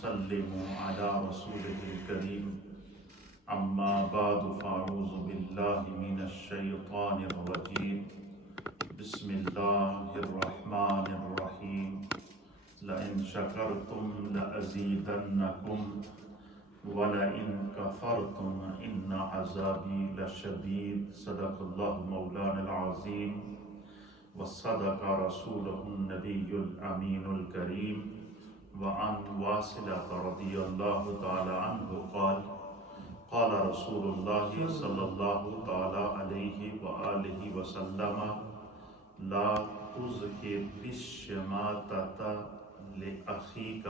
ونسلم على رسوله الكريم أما بعد فأعوذ بالله من الشيطان الرجيم بسم الله الرحمن الرحيم لئن شكرتم لأزيدنكم ولئن كفرتم إن عذابي لشديد صدق الله مولانا العظيم وصدق رسوله النبي الأمين الكريم وعن واصلة رضي الله تعالى عنه قال قال رسول الله صلى الله تعالى عليه وآله وسلم لا تظهر الشماتة لأخيك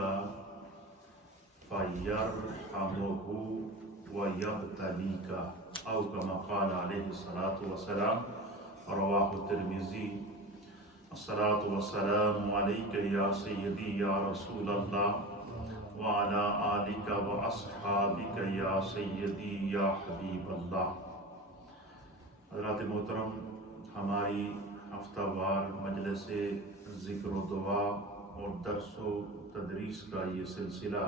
فَيَرْحَمُهُ وَيَبْتَلِيكَ أو كما قال عليه الصلاة والسلام رواه الترمذي الصلاة والسلام عليك يا سيدي يا رسول الله وعلى آلك وأصحابك يا سيدي يا حبیب اللہ۔ حضرات محترم، ہماری ہفتہ وار مجلس ذکر و دعا اور درس و تدریس کا یہ سلسلہ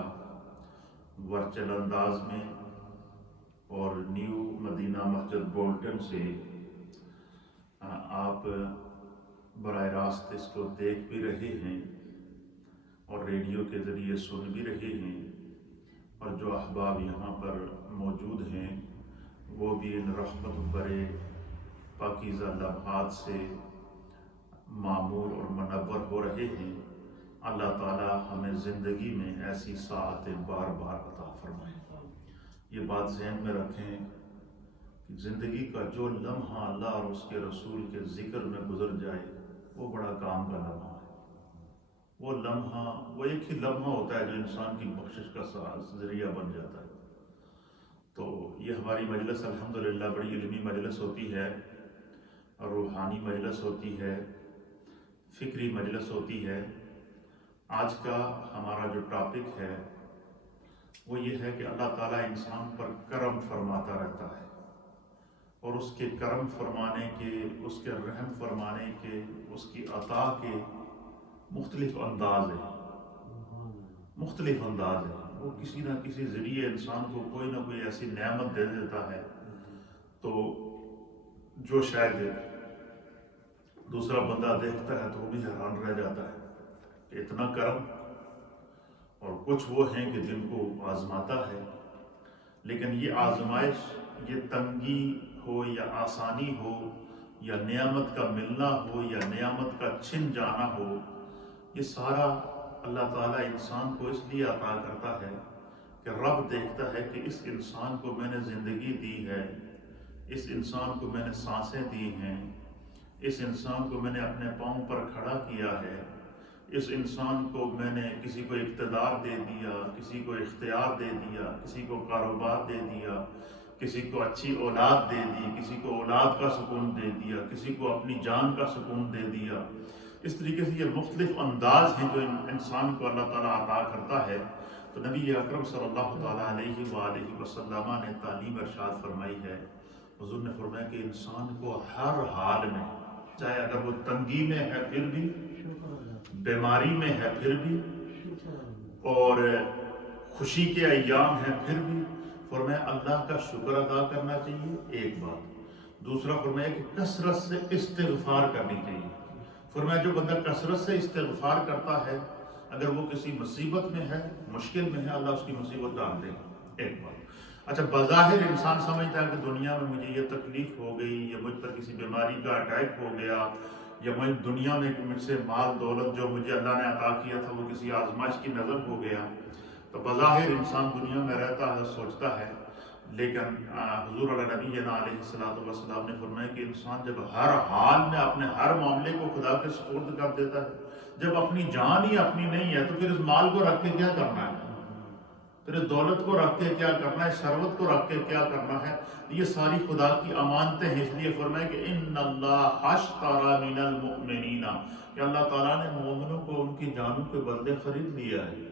ورچل انداز میں اور نیو مدینہ مسجد بولٹن سے آپ براہ راست اس کو دیکھ بھی رہے ہیں اور ریڈیو کے ذریعے سن بھی رہے ہیں، اور جو احباب یہاں پر موجود ہیں وہ بھی ان رحمت برے پاکیزہ لمحات سے معمور اور منور ہو رہے ہیں۔ اللہ تعالی ہمیں زندگی میں ایسی ساعتیں بار بار عطا فرمائیں۔ یہ بات ذہن میں رکھیں کہ زندگی کا جو لمحہ اللہ اور اس کے رسول کے ذکر میں گزر جائے وہ بڑا کام کا لمحہ ہے۔ وہ لمحہ وہ ایک ہی لمحہ ہوتا ہے جو انسان کی بخشش کا ذریعہ بن جاتا ہے۔ تو یہ ہماری مجلس الحمدللہ بڑی علمی مجلس ہوتی ہے، اور روحانی مجلس ہوتی ہے، فکری مجلس ہوتی ہے۔ آج کا ہمارا جو ٹاپک ہے وہ یہ ہے کہ اللہ تعالیٰ انسان پر کرم فرماتا رہتا ہے، اور اس کے کرم فرمانے کے، اس کے رحم فرمانے کے، اس کی عطا کے مختلف انداز ہیں۔ وہ کسی نہ کسی ذریعے انسان کو کوئی نہ کوئی ایسی نعمت دے دیتا ہے تو جو شاید دوسرا بندہ دیکھتا ہے تو وہ بھی حیران رہ جاتا ہے کہ اتنا کرم۔ اور کچھ وہ ہیں کہ جن کو آزماتا ہے، لیکن یہ آزمائش، یہ تنگی ہو یا آسانی ہو یا نعمت کا ملنا ہو یا نعمت کا چھن جانا ہو، یہ سارا اللہ تعالیٰ انسان کو اس لیے عطا کرتا ہے کہ رب دیکھتا ہے کہ اس انسان کو میں نے زندگی دی ہے، اس انسان کو میں نے سانسیں دی ہیں، اس انسان کو میں نے اپنے پاؤں پر کھڑا کیا ہے، اس انسان کو میں نے کسی کو اقتدار دے دیا، کسی کو اختیار دے دیا، کسی کو کاروبار دے دیا، کسی کو اچھی اولاد دے دی، کسی کو اولاد کا سکون دے دیا، کسی کو اپنی جان کا سکون دے دیا۔ اس طریقے سے یہ مختلف انداز ہیں جو انسان کو اللہ تعالیٰ عطا کرتا ہے۔ تو نبی اکرم صلی اللہ تعالیٰ علیہ وآلہ وسلم نے تعلیم ارشاد فرمائی ہے، حضور نے فرمایا کہ انسان کو ہر حال میں، چاہے اگر وہ تنگی میں ہے پھر بھی، بیماری میں ہے پھر بھی، اور خوشی کے ایام ہیں پھر بھی، فرمایا اللہ کا شکر ادا کرنا چاہیے، ایک بات۔ دوسرا فرمایا کہ کثرت سے استغفار کرنی چاہیے۔ فرمایا جو بندہ کثرت سے استغفار کرتا ہے، اگر وہ کسی مصیبت میں ہے، مشکل میں ہے، اللہ اس کی مصیبت ڈال دے گا، ایک بات۔ اچھا، بظاہر انسان سمجھتا ہے کہ دنیا میں مجھے یہ تکلیف ہو گئی، یا مجھ پر کسی بیماری کا اٹیک ہو گیا، یا میں دنیا میں مجھ سے مال دولت جو مجھے اللہ نے عطا کیا تھا وہ کسی آزمائش کی نظر ہو گیا، تو بظاہر انسان دنیا میں رہتا ہے، سوچتا ہے، لیکن حضور علیہ نبینا علیہ السلام نے فرمایا کہ انسان جب ہر حال میں اپنے ہر معاملے کو خدا کے سپرد کر دیتا ہے، جب اپنی جان ہی اپنی نہیں ہے تو پھر اس مال کو رکھ کے کیا کرنا ہے، پھر اس دولت کو رکھ کے کیا کرنا ہے، ثروت کو رکھ کے کیا کرنا ہے؟ یہ ساری خدا کی امانتیں ہیں۔ اس لیے فرمایا کہ ان اللہ اشتری من المؤمنین، کہ اللہ تعالیٰ نے مومنوں کو ان کی جانوں کے بدلے خرید لیا ہے۔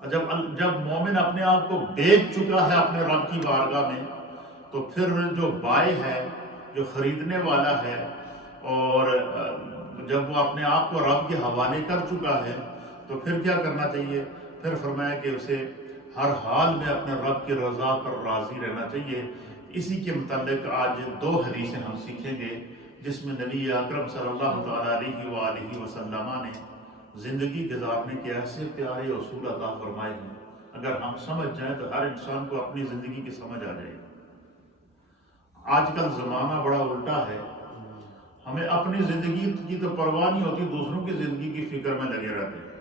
جب مومن اپنے آپ کو بیچ چکا ہے اپنے رب کی بارگاہ میں، تو پھر جو بائع ہے، جو خریدنے والا ہے، اور جب وہ اپنے آپ کو رب کے حوالے کر چکا ہے تو پھر کیا کرنا چاہیے؟ پھر فرمایا کہ اسے ہر حال میں اپنے رب کی رضا پر راضی رہنا چاہیے۔ اسی کے متعلق آج 2 حدیثیں ہم سیکھیں گے جس میں نبی اکرم صلی اللہ تعالیٰ علیہ وآلہ وسلم نے زندگی گزارنے کے ایسے پیارے اصول عطا فرمائے ہیں، اگر ہم سمجھ جائیں تو ہر انسان کو اپنی زندگی کی سمجھ آ جائے گی۔ آج کل زمانہ بڑا الٹا ہے، ہمیں اپنی زندگی کی تو پرواہ نہیں ہوتی، دوسروں کی زندگی کی فکر میں لگے رہتے ہیں،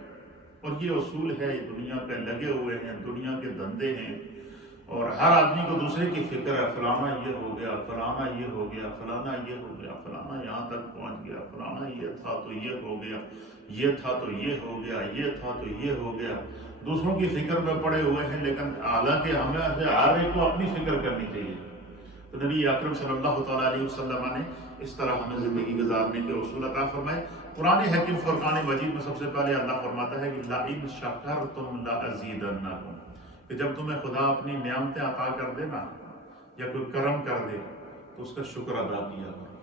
اور یہ اصول ہے، دنیا پہ لگے ہوئے ہیں، دنیا کے دھندے ہیں، اور ہر آدمی کو دوسرے کی فکر ہے، فلانا یہ ہو گیا، فلانا یہ ہو گیا، فلانا یہ ہو گیا، فلانا یہاں تک پہنچ گیا، فلانا یہ تھا تو یہ ہو گیا، یہ تھا تو یہ ہو گیا، یہ تھا تو یہ ہو گیا، دوسروں کی فکر میں پڑے ہوئے ہیں، لیکن حالانکہ ہمیں ہر ایک کو اپنی فکر کرنی چاہیے۔ تو نبی اکرم صلی اللہ تعالیٰ علیہ وسلم نے اس طرح ہمیں زندگی گزارنے کے اصول عطا فرمائے۔ قرآن حکیم فرقان مجید میں سب سے پہلے اللہ فرماتا ہے کہ لَئِن شَكَرْتُمْ لَأَزِيدَنَّكُمْ، کہ جب تمہیں خدا اپنی نعمتیں عطا کر دے نا، یا کوئی کرم کر دے تو اس کا شکر ادا کیا کرو۔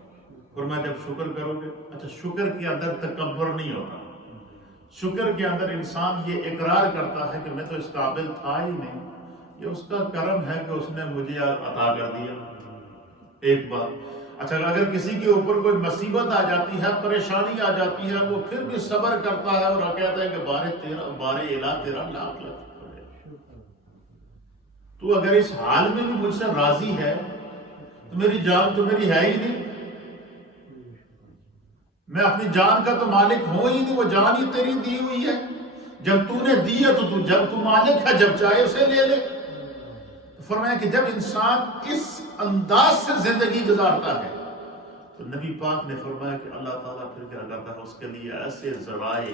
فرمایا جب شکر کرو گے، اچھا شکر کے اندر تکبر نہیں ہوتا، شکر کے اندر انسان یہ اقرار کرتا ہے کہ میں تو اس قابل تھا ہی نہیں، یہ اس کا کرم ہے کہ اس نے مجھے عطا کر دیا۔ ایک بات۔ اچھا اگر کسی کے اوپر کوئی مصیبت آ جاتی ہے، پریشانی آ جاتی ہے، وہ پھر بھی صبر کرتا ہے اور کہتا ہے کہ بارے الہ تیرا لاکھ لاکھ ہے، تو اگر اس حال میں بھی مجھ سے راضی ہے تو میری جان تو میری ہے ہی نہیں، میں اپنی جان کا تو مالک ہوں ہی نہیں، وہ جان ہی تیری دی ہوئی ہے، جب تو نے دی ہے تو جب تو مالک ہے، جب چاہے اسے لے لے۔ فرمایا کہ جب انسان اس انداز سے زندگی گزارتا ہے تو نبی پاک نے فرمایا کہ اللہ تعالیٰ پھر کیا کرتا ہے، اس کے لیے ایسے ذرائع،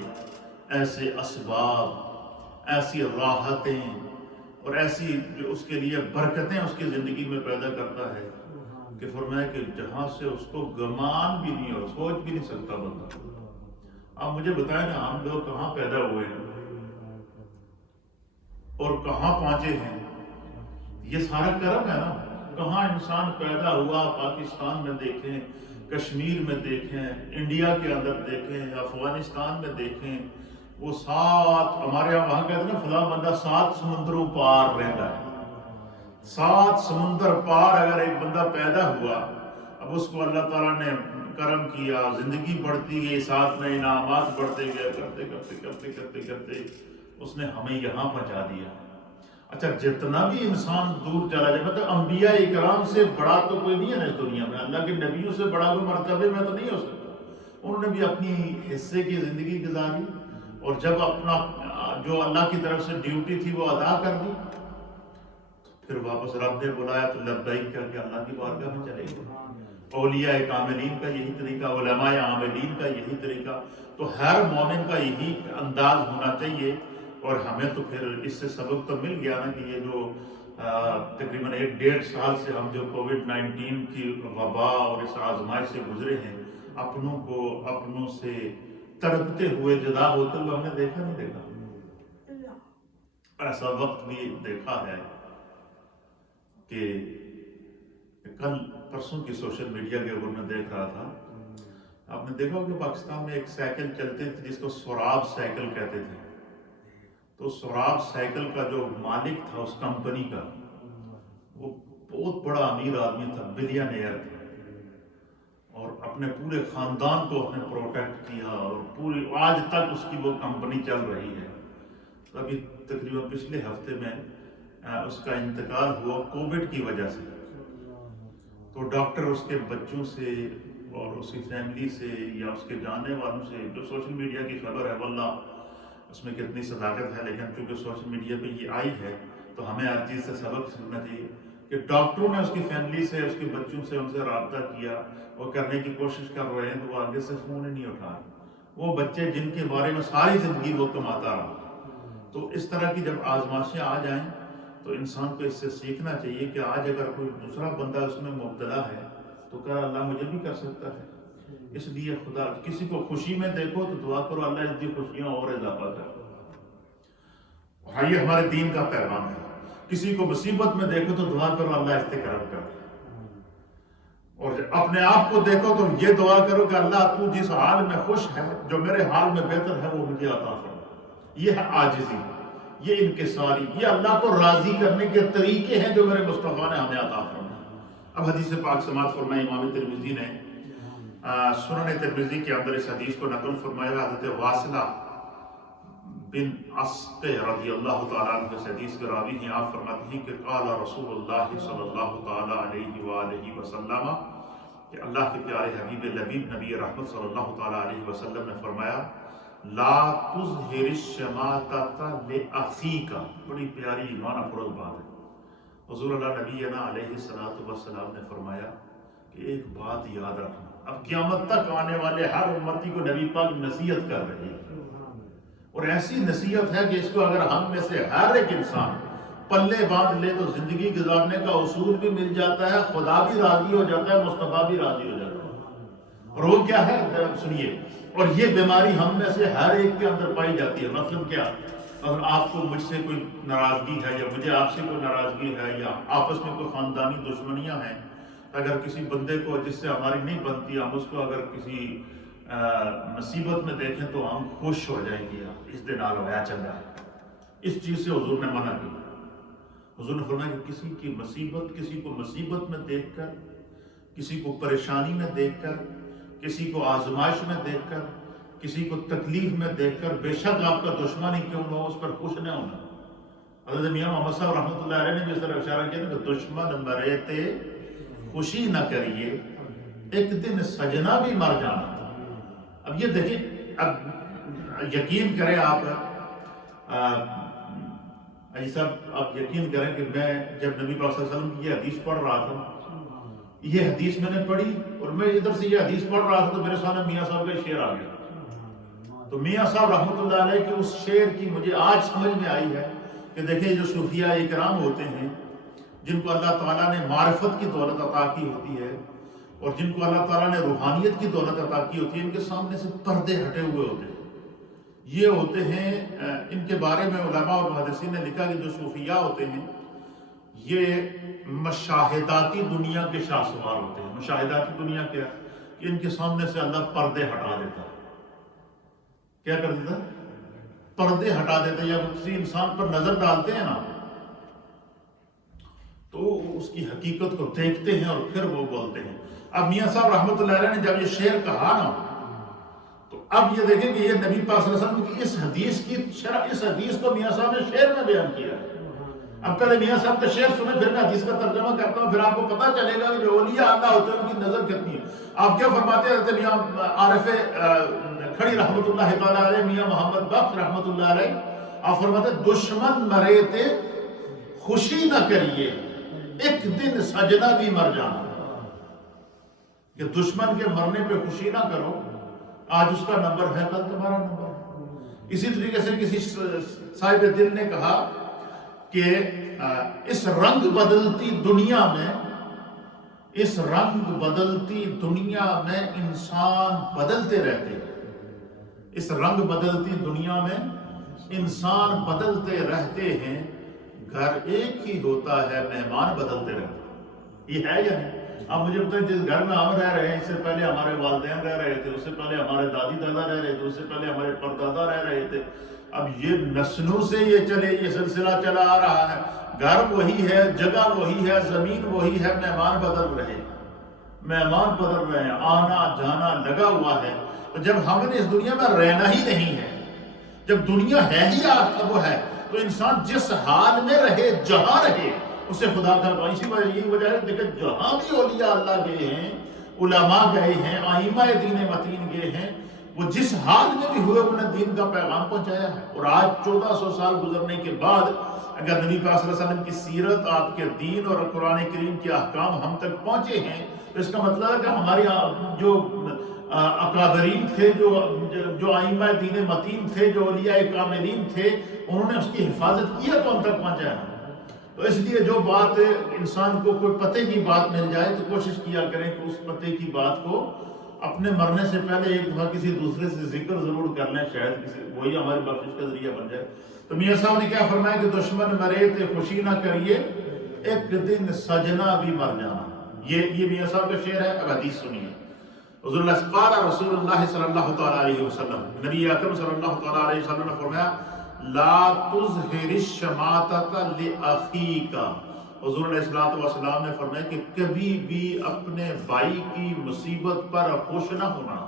ایسے اسباب، ایسی راحتیں اور ایسی جو اس کے لیے برکتیں اس کی زندگی میں پیدا کرتا ہے کہ فرمایا کہ جہاں سے اس کو گمان بھی نہیں اور سوچ بھی نہیں سکتا بندہ۔ آپ مجھے بتائیں نا، ہم لوگ کہاں پیدا ہوئے ہیں اور کہاں پہنچے ہیں؟ یہ سارا کرم ہے نا۔ کہاں انسان پیدا ہوا، پاکستان میں دیکھیں، کشمیر میں دیکھیں، انڈیا کے اندر دیکھیں، افغانستان میں دیکھیں، وہ 7 ہمارے یہاں وہاں کہتے ہیں نا فلاں بندہ 7 سمندروں پار رہتا ہے۔ 7 سمندر پار اگر ایک بندہ پیدا ہوا، اب اس کو اللہ تعالیٰ نے کرم کیا، زندگی بڑھتی گئی، ساتھ میں انعامات بڑھتے گئے، کرتے کرتے کرتے کرتے کرتے اس نے ہمیں یہاں پہنچا دیا۔ اچھا جتنا بھی انسان دور چلا جائے، مطلب انبیاء اکرام سے بڑا تو کوئی نہیں ہے نا اس دنیا میں، اللہ کے نبیوں سے بڑا کوئی مرتبے میں تو نہیں ہو سکتا۔ انہوں نے بھی اپنی حصے کی زندگی گزاری، اور جب اپنا جو اللہ کی طرف سے ڈیوٹی تھی وہ ادا کر دی، پھر واپس رب نے بلایا تو لبیک کر کے اللہ کی بارگاہ میں چلے گئے۔ اولیاء کاملین کا یہی طریقہ، علماء عاملین کا یہی طریقہ، تو ہر مومن کا یہی انداز ہونا چاہیے۔ اور ہمیں تو پھر اس سے سبق تو مل گیا نا کہ یہ جو تقریباً 1-1.5 سال سے ہم جو کووڈ-19 کی وبا اور اس آزمائش سے گزرے ہیں، اپنوں کو اپنوں سے تڑپتے ہوئے، جدا ہوتے ہوئے ہم نے دیکھا نہیں دیکھا؟ ایسا وقت بھی دیکھا ہے کہ کل پرسوں کی سوشل میڈیا کے اوپر میں دیکھ رہا تھا، آپ نے دیکھا کہ پاکستان میں ایک سائیکل چلتے تھے جس کو سوراب سائیکل کہتے تھے، تو سوراب سائیکل کا جو مالک تھا اس کمپنی کا، وہ بہت بڑا امیر آدمی تھا، بلینئر تھا، اور اپنے پورے خاندان کو اس نے پروٹیکٹ کیا، اور پوری آج تک اس کی وہ کمپنی چل رہی ہے۔ ابھی تقریباً پچھلے ہفتے میں اس کا انتقال ہوا کووڈ کی وجہ سے، تو ڈاکٹر اس کے بچوں سے اور اس کی فیملی سے یا اس کے جاننے والوں سے، جو سوشل میڈیا کی خبر ہے واللہ اس میں کتنی صداقت ہے، لیکن چونکہ سوشل میڈیا پہ یہ آئی ہے تو ہمیں ہر چیز سے سبق سیکھنا چاہیے کہ ڈاکٹروں نے اس کی فیملی سے، اس کے بچوں سے، ان سے رابطہ کیا، وہ کرنے کی کوشش کر رہے ہیں تو وہ آگے سے فون ہی نہیں اٹھا رہے، وہ بچے جن کے بارے میں ساری زندگی وہ کماتا رہا۔ تو اس طرح کی جب آزمائشیں آ جائیں تو انسان کو اس سے سیکھنا چاہیے کہ آج اگر کوئی دوسرا بندہ اس میں مبتلا ہے تو کیا اللہ مجھے بھی کر سکتا ہے؟ اس لیے خدا کسی کو خوشی میں دیکھو تو دعا کرو اللہ اس کی خوشیاں اور اضافہ کر۔ اور یہ ہمارے دین کا پیغام ہے، کسی کو مصیبت میں دیکھو تو دعا کرو اللہ اس سے کرم کر، اور اپنے آپ کو دیکھو تو یہ دعا کرو کہ اللہ تو جس حال میں خوش ہے، جو میرے حال میں بہتر ہے وہ مجھے عطا فرما۔ یہ ہے عاجزی، یہ انکساری، یہ اللہ کو راضی کرنے کے طریقے ہیں جو میرے مصطفیٰ نے ہمیں عطا فرمائے۔ اب حدیث پاک سماعت فرمائی، امام ترمذی نے سنن ترمذی کے اندر اس حدیث کو نقل فرمایا۔ حضرت واصلہ بن اسقع رضی اللہ تعالیٰ عنہ اس حدیث کے راوی ہیں، آپ فرماتے ہیں کہ قال رسول اللہ صلی اللہ تعالیٰ علیہ وآلہ وسلم، کہ اللہ کے پیارے حبیب لبیب نبی رحمت صلی اللہ تعالیٰ علیہ وسلم نے فرمایا لا تظہر الشماتۃ لأخیک، بڑی پیاری ایمان افروز بات ہے۔ حضور اللہ نبینا علیہ السلام نے فرمایا کہ ایک بات یاد رکھنا، اب قیامت تک آنے والے ہر امتی کو نبی پاک نصیحت کر رہے ہیں، اور ایسی نصیحت ہے کہ اس کو اگر ہم میں سے ہر ایک انسان پلے باندھ لے تو زندگی گزارنے کا اصول بھی مل جاتا ہے، خدا بھی راضی ہو جاتا ہے، مصطفیٰ بھی راضی ہو جاتا ہے۔ اور وہ کیا ہے سنیے، اور یہ بیماری ہم میں سے ہر ایک کے اندر پائی جاتی ہے۔ مطلب کیا، اگر آپ کو مجھ سے کوئی ناراضگی ہے، یا مجھے آپ سے کوئی ناراضگی ہے، یا آپس میں کوئی خاندانی دشمنیاں ہیں، اگر کسی بندے کو جس سے ہماری نہیں بنتی، ہم اس کو اگر کسی مصیبت میں دیکھیں تو ہم خوش ہو جائیں گے، اس دن آ ہوا چنگا ہے۔ اس چیز سے حضور نے منع کی۔ حضور نے فرمایا کہ کسی کی مصیبت، کسی کو مصیبت میں دیکھ کر، کسی کو پریشانی میں دیکھ کر، کسی کو آزمائش میں دیکھ کر، کسی کو تکلیف میں دیکھ کر، بے شک آپ کا دشمن ہی کیوں نہ ہو، اس پر خوش نہ ہونا۔ حضرت میاں محمد صاحب رحمۃ اللہ علیہ نے بھی اس طرح اشارہ کیا کہ دشمن مرے تے خوشی نہ کریے، ایک دن سجنا بھی مر جانا۔ اب یہ دیکھیں، اب یقین کریں آپ صاحب، آپ یقین کریں کہ میں جب نبی پاک صلی اللہ علیہ وسلم کی یہ حدیث پڑھ رہا تھا، یہ حدیث میں نے پڑھی اور میں ادھر سے یہ حدیث پڑھ رہا تھا تو میرے سامنے میاں صاحب کا شعر آ گیا۔ تو میاں صاحب رحمۃ اللہ علیہ کے اس شعر کی مجھے آج سمجھ میں آئی ہے کہ دیکھیں جو صوفیاء اکرام ہوتے ہیں، جن کو اللہ تعالیٰ نے معرفت کی دولت عطا کی ہوتی ہے، اور جن کو اللہ تعالیٰ نے روحانیت کی دولت عطا کی ہوتی ہے، ان کے سامنے سے پردے ہٹے ہوئے ہوتے ہیں۔ یہ ہوتے ہیں، ان کے بارے میں علماء اور محدثین نے لکھا کہ جو صوفیاء ہوتے ہیں یہ مشاہداتی دنیا کے شاہ سوار ہوتے ہیں۔ مشاہداتی دنیا کیا کہ ان کے سامنے سے اللہ پردے ہٹا دیتا ہے۔ کیا کر دیتا؟ پردے ہٹا دیتا ہے۔ یا کسی انسان پر نظر ڈالتے ہیں نا تو اس کی حقیقت کو دیکھتے ہیں اور پھر وہ بولتے ہیں۔ اب میاں صاحب رحمۃ اللہ علیہ نے جب یہ شعر کہا نا تو اب یہ دیکھیں کہ یہ نبی پاک صلی اللہ علیہ وسلم کی اس حدیث کی شرح، اس حدیث کو میاں صاحب نے شعر میں بیان کیا ہے۔ اب پہلے میاں صاحب کا شعر سنیں، پھر میں حدیث کا ترجمہ کرتا ہوں، پھر آپ کو پتہ چلے گا کہ جو اولیاء اللہ ہوتے ہیں ان کی نظر کتنی ہے۔ آپ کیا فرماتے ہیں میاں عارف کھڑی رحمۃ اللہ تعالیٰ علیہ، میاں محمد بخش رحمۃ اللہ علیہ، آپ فرماتے ہیں دشمن مرے تے خوشی نہ کریے، ایک دن سجنا بھی مر جانا۔ کہ دشمن کے مرنے پہ خوشی نہ کرو، آج اس کا نمبر ہے، کل تمہارا نمبر ہے۔ اسی طریقے سے کسی صاحب دل نے کہا کہ اس رنگ بدلتی دنیا میں، اس رنگ بدلتی دنیا میں انسان بدلتے رہتے ہیں، اس رنگ بدلتی دنیا میں انسان بدلتے رہتے ہیں، گھر ایک ہی ہوتا ہے، مہمان بدلتے رہتے ہیں۔ یہ ہے یا نہیں؟ اب مجھے بتائیں، جس گھر میں ہم رہ رہے ہیں، اس سے پہلے ہمارے والدین رہ رہے تھے، اس سے پہلے ہمارے دادی دادا رہ رہے تھے، اس سے پہلے ہمارے پردادا رہ رہے تھے، اب یہ نسلوں سے یہ سلسلہ چلا آ رہا ہے، گھر وہی ہے، جگہ وہی ہے، زمین وہی ہے، مہمان بدل رہے ہیں، آنا جانا لگا ہوا ہے۔ تو جب ہم نے اس دنیا میں رہنا ہی نہیں ہے، جب دنیا ہے ہی وہ ہے، تو انسان جس حال میں رہے، جہاں رہے، اسے خدا کا اسی وجہ، یہی وجہ ہے کہ جہاں بھی اولیاء اللہ گئے ہیں، علماء گئے ہیں، ائمہ دین متین گئے ہیں، وہ جس حال میں بھی ہوئے انہوں نے دین کا پیغام پہنچایا ہے۔ اور آج 1400 سال گزرنے کے بعد اگر نبی پاک صلی اللہ علیہ وسلم کی سیرت، آپ کے دین اور قرآن کریم کے احکام ہم تک پہنچے ہیں، تو اس کا مطلب ہے کہ ہماری جو اکابرین تھے، جو ائمہ دین متین تھے، جو اولیاء کاملین تھے، انہوں نے اس کی حفاظت کی ہے تو ہم تک پہنچایا ہے۔ تو اس لیے جو بات انسان کو کوئی پتے کی بات مل جائے تو کوشش کیا کریں کہ اس پتے کی بات کو اپنے مرنے سے پہلے ایک دفعہ کسی دوسرے سے ذکر ضرور کر لیں، شاید وہی ہماری بخشش کا ذریعہ بن جائے۔ تو میاں صاحب نے کیا فرمایا کہ دشمن مرے تے خوشی نہ کریے، ایک دن سجنا بھی مر جانا۔ یہ میاں صاحب کا شعر ہے۔ اب حدیث سنیے۔ حضور اللہ قال رسول اللہ صلی اللہ تعالیٰ علیہ وسلم، نبی اکرم صلی اللہ تعالیٰ علیہ وسلم نے فرمایا لا تظہر الشماتۃ لأخیک، حضور علیہ الصلوۃ والسلام نے فرمایا کہ کبھی بھی اپنے بھائی کی مصیبت پر خوش نہ ہونا۔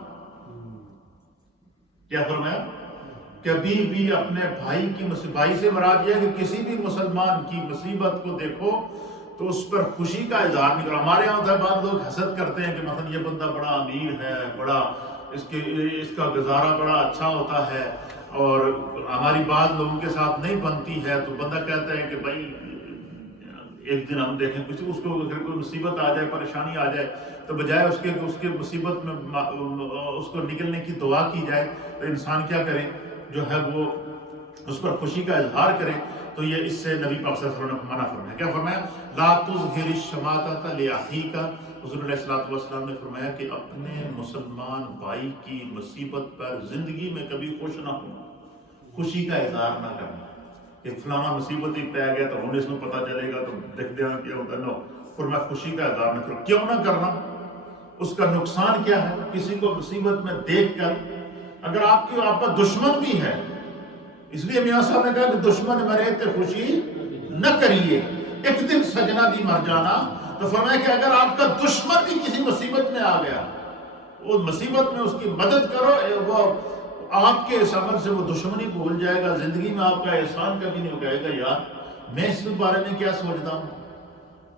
کیا فرمایا؟ کبھی بھی اپنے بھائی کی مصیبت، بھائی سے مراد یہ ہے کہ کسی بھی مسلمان کی مصیبت کو دیکھو تو اس پر خوشی کا اظہار نہیں کرو۔ ہمارے یہاں ہوتا ہے بعض لوگ حسد کرتے ہیں کہ مثلا یہ بندہ بڑا امیر ہے، بڑا اس کا گزارا بڑا اچھا ہوتا ہے، اور ہماری بعض لوگوں کے ساتھ نہیں بنتی ہے، تو بندہ کہتا ہے کہ بھائی ایک دن ہم دیکھیں کسی اس کو اگر کوئی مصیبت آ جائے، پریشانی آ جائے، تو بجائے اس کے مصیبت میں اس کو نکلنے کی دعا کی جائے تو انسان کیا کرے، جو ہے وہ اس پر خوشی کا اظہار کرے۔ تو یہ اس سے نبی پاک صلی اللہ علیہ وسلم نے منع فرمایا۔ کیا فرمایا؟ لا تظہر الشماتۃ لأخیک، حضور علیہ الصلوۃ والسلام نے فرمایا کہ اپنے مسلمان بھائی کی مصیبت پر زندگی میں کبھی خوش نہ ہونا، خوشی کا اظہار نہ کرنا کہ فلانا مصیبت ہی پہ گیا تو انہیں اس میں پتہ چلے گا تو دیکھتے ہیں کیا ہوتا ہے۔ نو، فرمایا خوشی کا اظہار نہ کرو۔ کیوں نہ کرنا؟ اس کا نقصان کیا ہے؟ کسی کو مصیبت میں دیکھ کر، اگر آپ کا دشمن بھی ہے، اس لیے میاں صاحب نے کہا کہ دشمن مرے تے خوشی نہ کریے، ایک دن سجنا بھی مر جانا۔ تو فرمایا کہ اگر آپ کا دشمن بھی کسی مصیبت میں آ گیا، وہ مصیبت میں اس کی مدد کرو، وہ آپ کے اس عمل سے وہ دشمنی بھول جائے گا، زندگی میں آپ کا احسان کبھی نہیں ہو گا، یار میں اس بارے میں کیا سوچتا ہوں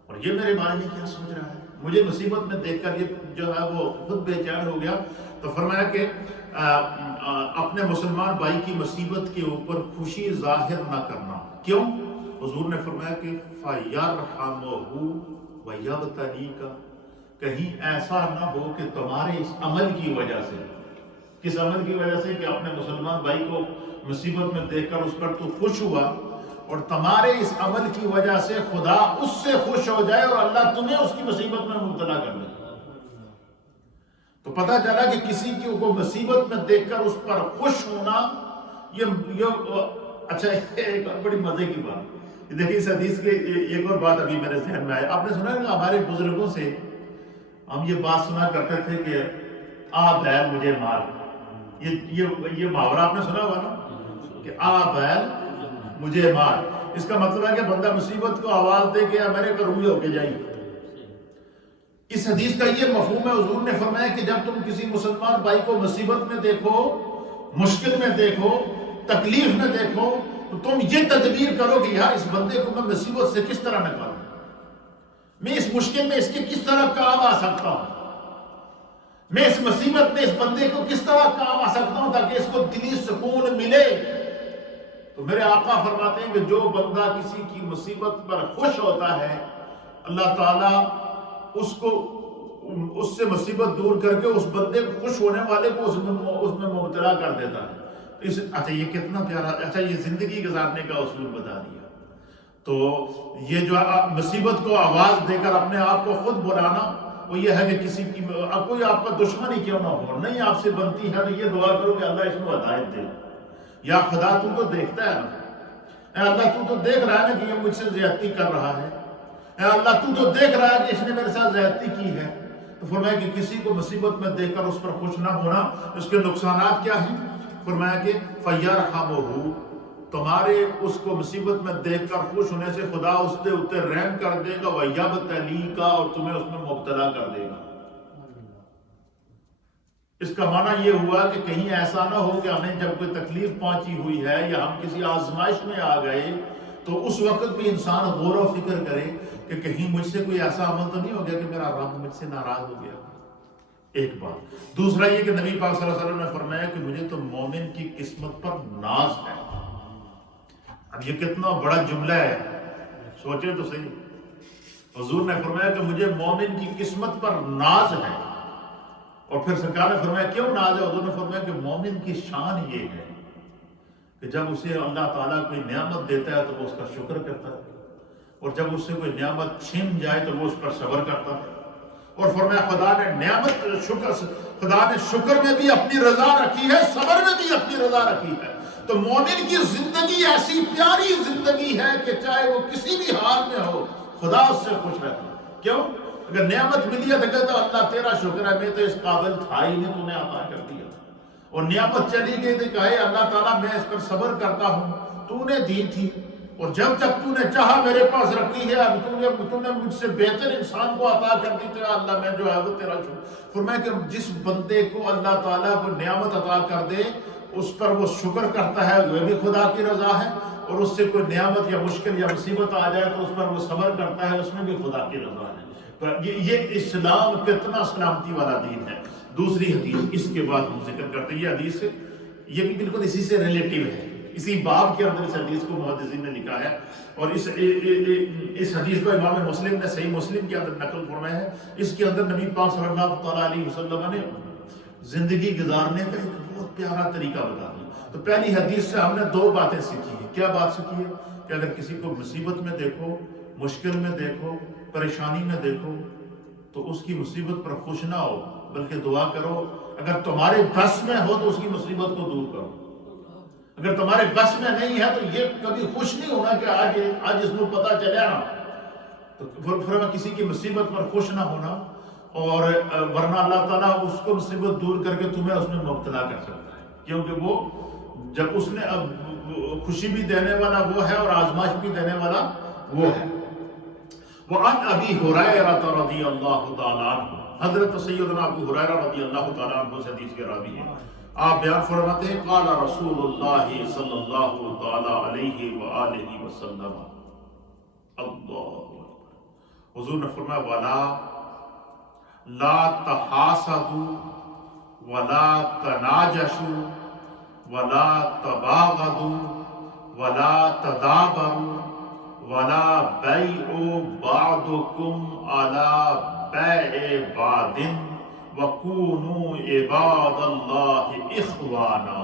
اور یہ میرے بارے میں کیا سوچ رہا ہے، مجھے مصیبت میں دیکھ کر یہ جو ہے وہ خود بے چین ہو گیا۔ تو فرمایا کہ اپنے مسلمان بھائی کی مصیبت کے اوپر خوشی ظاہر نہ کرنا۔ کیوں؟ حضور نے فرمایا کہ فَيَرْحَمُهُ وَيَبْتَلِيكَ، کہیں ایسا نہ ہو کہ تمہارے اس عمل کی وجہ سے، کس عمل کی وجہ سے؟ کہ اپنے مسلمان بھائی کو مصیبت میں دیکھ کر اس پر تو خوش ہوا، اور تمہارے اس عمل کی وجہ سے خدا اس سے خوش ہو جائے اور اللہ تمہیں اس کی مصیبت میں مبتلا کر دے۔ تو پتہ چلا کہ کسی کو مصیبت میں دیکھ کر اس پر خوش ہونا، یہ اچھا ایک بڑی مزے کی بات دیکھیں اس حدیث کے، ایک اور بات ابھی میرے ذہن میں آئی۔ آپ نے سنا ہے کہ ہمارے بزرگوں سے ہم یہ بات سنا کرتے تھے کہ آ بیل مجھے مار، یہ محاورہ آپ نے سنا ہوا نا کہ آ بیل مجھے مار۔ اس کا مطلب ہے کہ بندہ مصیبت کو آواز دے کے میرے کو روئے ہو کے جائیں۔ اس حدیث کا یہ مفہوم ہے، حضور نے فرمایا کہ جب تم کسی مسلمان بھائی کو مصیبت میں دیکھو، مشکل میں دیکھو، تکلیف میں دیکھو، تو تم یہ تدبیر کرو کہ یار اس بندے کو میں مصیبت سے کس طرح نکالوں، میں اس مشکل میں اس کے کس طرح کام آ سکتا ہوں، میں اس مصیبت میں اس بندے کو کس طرح کام آ سکتا ہوں تاکہ اس کو دلی سکون ملے۔ تو میرے آقا فرماتے ہیں کہ جو بندہ کسی کی مصیبت پر خوش ہوتا ہے، اللہ تعالیٰ اس سے مصیبت دور کر کے اس بندے کو، خوش ہونے والے کو اس میں مبتلا کر دیتا ہے۔ اچھا یہ کتنا پیارا، اچھا یہ زندگی گزارنے کا اصول بتا دیا۔ تو یہ جو مصیبت کو آواز دے کر اپنے آپ کو خود بلانا، وہ یہ ہے کہ کسی کی کوئی آپ کا دشمن ہی کیوں نہ ہو، نہیں آپ سے بنتی ہے، تو یہ دعا کرو کہ اللہ اس کو ہدایت دے۔ یا خدا تو دیکھتا ہے نا، اے اللہ تو دیکھ رہا ہے نا کہ یہ مجھ سے زیادتی کر رہا ہے، اے اللہ تو دیکھ رہا ہے کہ اس نے میرے ساتھ زیادتی کی ہے۔ تو فرمایا کہ کسی کو مصیبت میں دیکھ کر اس پر خوش نہ ہونا، اس کے نقصانات کیا ہیں؟ فرمایا کہ فَيَرْحَمُهُ، تمہارے اس کو مصیبت میں دیکھ کر خوش ہونے سے خدا اس کے اوپر رحم کر دے گا، وَيَبْتَلِيكَ، اور تمہیں اس میں مبتلا کر دے گا۔ اس کا معنی یہ ہوا کہ کہیں ایسا نہ ہو کہ ہمیں جب کوئی تکلیف پہنچی ہوئی ہے یا ہم کسی آزمائش میں آ گئے تو اس وقت بھی انسان غور و فکر کرے کہ کہیں مجھ سے کوئی ایسا عمل تو نہیں ہو گیا کہ میرا رب مجھ سے ناراض ہو گیا۔ ایک بات۔ دوسرا یہ کہ نبی پاک صلی اللہ علیہ وسلم نے فرمایا کہ مجھے تو مومن کی قسمت پر ناز ہے۔ اب یہ کتنا بڑا جملہ ہے، سوچے تو صحیح۔ حضور نے فرمایا کہ مجھے مومن کی قسمت پر ناز ہے، اور پھر سرکار نے فرمایا کیوں ناز ہے؟ حضور نے فرمایا کہ مومن کی شان یہ ہے کہ جب اسے اللہ تعالیٰ کوئی نعمت دیتا ہے تو وہ اس کا شکر کرتا ہے، اور جب اس سے کوئی نعمت چھن جائے تو وہ اس پر صبر کرتا ہے۔ اور فرمایا خدا نے شکر میں بھی اپنی رضا رکھی ہے، صبر میں بھی اپنی رضا رکھی ہے۔ تو مومن کی زندگی ایسی پیاری زندگی ہے کہ چاہے وہ کسی بھی حال میں ہو، خدا اس سے خوش رہتا ہے۔ کیوں؟ اگر نعمت ملی ہے تو کہتا اللہ تیرا شکر ہے، میں تو اس قابل تھا ہی نہیں، تو نے عطا کر دیا۔ اور نعمت چلی گئی تو کہے اللہ تعالیٰ میں اس پر صبر کرتا ہوں، تو نے دی تھی اور جب تک تو نے چاہا میرے پاس رکھی ہے، اب تو نے مجھ سے بہتر انسان کو عطا کر دی، تو اللہ میں جو ہے وہ تیرا شکر۔ فرمایا کہ جس بندے کو اللہ تعالیٰ کو نعمت عطا کر دے اس پر وہ شکر کرتا ہے، وہ بھی خدا کی رضا ہے، اور اس سے کوئی نعمت یا مشکل یا مصیبت آ جائے تو اس پر وہ صبر کرتا ہے، اس میں بھی خدا کی رضا ہے۔ تو یہ اسلام کتنا سلامتی والا دین ہے۔ دوسری حدیث اس کے بعد ہم ذکر کرتے ہیں، یہ حدیث یہ بھی بالکل اسی سے ریلیٹیو ہے، اسی باب کے اندر اس حدیث کو محدثین نے لکھا ہے، اور اس حدیث کو امام مسلم نے صحیح مسلم کے اندر نقل فرمایا ہے۔ اس کے اندر نبی پاک صلی اللہ تعالیٰ علیہ وسلم نے زندگی گزارنے کا ایک بہت پیارا طریقہ بتا دیا۔ تو پہلی حدیث سے ہم نے دو باتیں سیکھی ہیں۔ کیا بات سیکھی ہے؟ کہ اگر کسی کو مصیبت میں دیکھو، مشکل میں دیکھو، پریشانی میں دیکھو، تو اس کی مصیبت پر خوش نہ ہو بلکہ دعا کرو۔ اگر تمہارے بس میں ہو تو اس کی مصیبت کو دور کرو، اگر تمہارے بس میں نہیں ہے تو یہ کبھی خوش نہیں ہونا کہ آج اس کو پتہ چلے نا، تو پھر کسی کی مصیبت پر خوش نہ ہونا، اور ورنہ اللہ تعالیٰ اس کو مصیبت دور کر کے تمہیں اس میں مبتلا کر سکتا ہے، کیونکہ وہ جب اس نے خوشی بھی دینے والا وہ ہے اور آزمائش بھی دینے والا وہ ہے۔ وعن ابی ہریرہ رضی اللہ تعالیٰ عنہ، حضرت سیدنا ابو ہریرہ رضی اللہ تعالیٰ عنہ سے حدیث کے راوی ہیں۔ آپ بیان فرماتے ہیں قال رسول اللہ صلی اللہ تعالیٰ علیہ وآلہ وسلم، اللہ حضور نے فرمایا ولا لا تحاسدوا ولا تناجشوا ولا تباغضوا ولا تدابروا ولا بیع بعضکم علی بیع بعض وَكُونُوا عِبَادَ اللَّهِ إِخْوَانًا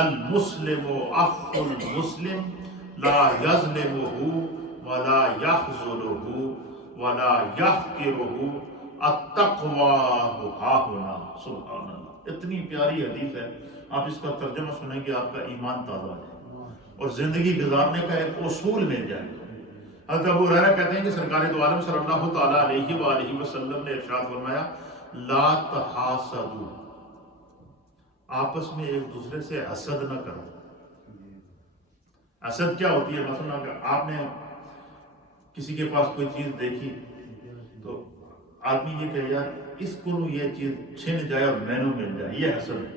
الْمُسْلِمُ أَخُو الْمُسْلِمِ لَا يَظْلِمُهُ وَلَا يَخْذُلُهُ وَلَا يَحْقِرُهُ التَّقْوَى هَاهُنَا۔ سبحان اللہ، اتنی پیاری حدیث ہے، آپ اس کا ترجمہ سنیں گے آپ کا ایمان تازہ ہے اور زندگی گزارنے کا ایک اصول مل جائے گا۔ حضرت ابو ہریرہ کہتے ہیں کہ سرکار دو عالم صلی اللہ تعالیٰ علیہ وآلہ وسلم نے ارشاد فرمایا لا تحاسدوا، آپس میں ایک دوسرے سے حسد نہ کرو۔ حسد کیا ہوتی ہے؟ مثلا اگر آپ نے کسی کے پاس کوئی چیز دیکھی تو آدمی یہ کہے یار اس کو یہ چیز چھن جائے اور مینو مل جائے، یہ حسد ہے۔